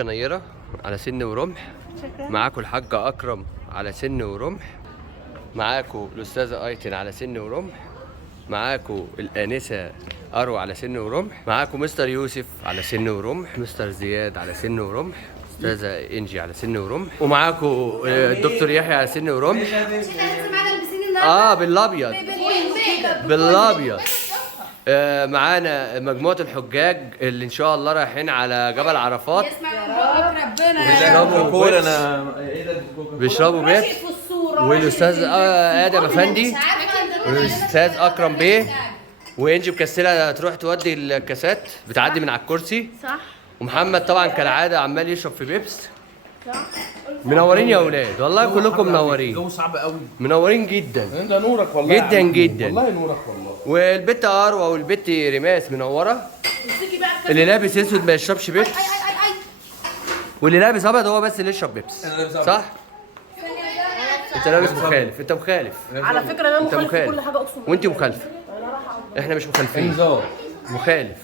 الحاجه نيره على سن ورمح، معاكم الحاج اكرم على سن ورمح، معاكم الاستاذه ايتن على سن ورمح، معاكم الانسه اروى على سن ورمح، معاكم مستر يوسف على سن ورمح، مستر زياد على سن ورمح، استاذه انجي على سن ورمح، ومعاكم الدكتور يحيى على سن ورمح. بالابيض بالابيض. معانا مجموعه الحجاج اللي ان شاء الله رايحين على جبل عرفات. بيشربوا بيبس والاستاذ ادم افندي والاستاذ اكرم بيه وانجي مكسله تروح تودي الكاسات، بتعدي من على الكرسي. صح. ومحمد طبعا كالعاده عمال يشرب في بيبس. صح. منورين يا اولاد والله، كلكم منورين. الجو صعب قوي، منورين جدا. انت نورك والله جدا جدا والله، نورك والله. والبت اروى والبت ريماس منوره. اللي لابس اسود ما يشربش بيبس، واللي لابس ابيض هو بس اللي يشرب بيبس. صح؟ انت لابس مخالف، انت مخالف على فكره انا مخالف في كل حاجه، اقسم بالله. وانت مخالفه. احنا مش مخالفين. انذار. مخالف.